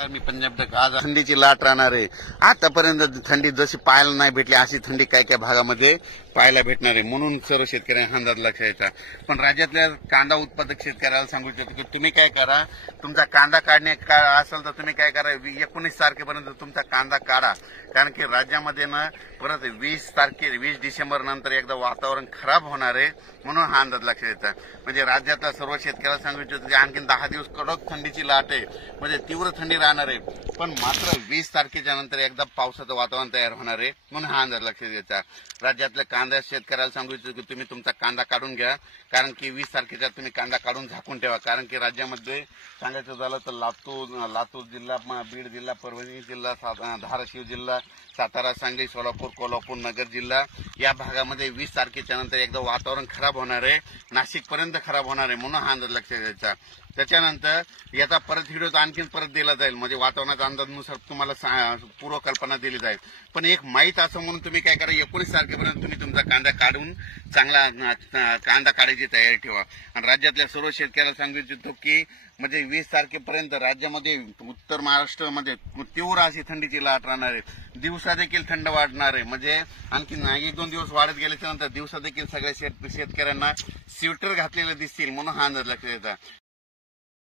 मी पंजाब तक आज थंडीची लाट राहणार आहे। आतापर्यंत थंडी जशी पाहायला नाही भेटली अशी थंडी काय काय भागामध्ये पाहायला भेटणार आहे, म्हणून सर्व शेतकऱ्यांना अंदाज लक्षात यायचा। पण राज्यातल्या कांदा उत्पादक शेतकऱ्याला सांगू इच्छितो की तुम्ही काय करा, तुमचा कांदा काढणे असेल तर तुम्ही काय करा 19 तारखेपर्यंत तुमचा कांदा काढा, कारण की राज्यामध्ये ना परत 20 डिसेंबर नंतर एकदा वातावरण खराब होणार आहे, म्हणून हा अंदाज लक्षात यायचा। म्हणजे राज्यातल्या सर्व शेतकऱ्याला सांगू इच्छितो की आणखी 10 दिवस कडक थंडीची लाट आहे, म्हणजे तीव्र थंडी राहणार आहे, पण मात्र 20 तारखेच्या नंतर एकदा पावसाचं वातावरण तयार होणार आहे, म्हणून हा अंदाज लक्षात यायचा। राज्यातल्या कांदा शेतकऱ्याला सांगू इच्छितो की तुम्ही तुमचा कांदा काढून घ्या, कारण की 20 तारखेच्या तुम्ही कांदा काढून झाकून ठेवा, कारण की राज्यामध्ये सांगायचं झालं तर लातूर जिल्हा, बीड जिल्हा, परभणी जिल्हा, धाराशिव जिल्हा, सातारा, सांगली, सोलापूर, कोल्हापूर, नगर जिल्हा या भागामध्ये 20 तारखेच्या नंतर एकदा वातावरण खराब होणार आहे, नाशिक पर्यंत खराब होणार आहे, म्हणून हा अंदाज लक्षात घ्यायचा। त्याच्यानंतर याचा परत व्हिडिओ आणखीन परत दिला जाईल, म्हणजे वातावरणाच्या अंदाजानुसार तुम्हाला पूर्व कल्पना दिली जाईल। पण एक माहीत असं म्हणून तुम्ही काय करा, 19 तारखेपर्यंत तुम्ही तुमचा कांदा काढून चांगला कांदा काढायची तयारी ठेवा। आणि राज्यातल्या सर्व शेतकऱ्याला सांगू इच्छितो की म्हणजे 20 तारखेपर्यंत राज्यामध्ये उत्तर महाराष्ट्रामध्ये तीव्र अशी थंडीची लाट राहणार आहे, दिवसा देखील थंड वाढणार आहे, म्हणजे आणखी 1-2 दिवस वाढत गेल्याच्या नंतर दिवसा देखील सगळ्या शेतकऱ्यांना स्वेटर घातलेले दिसतील, म्हणून हा अंदाज लक्षात येतात।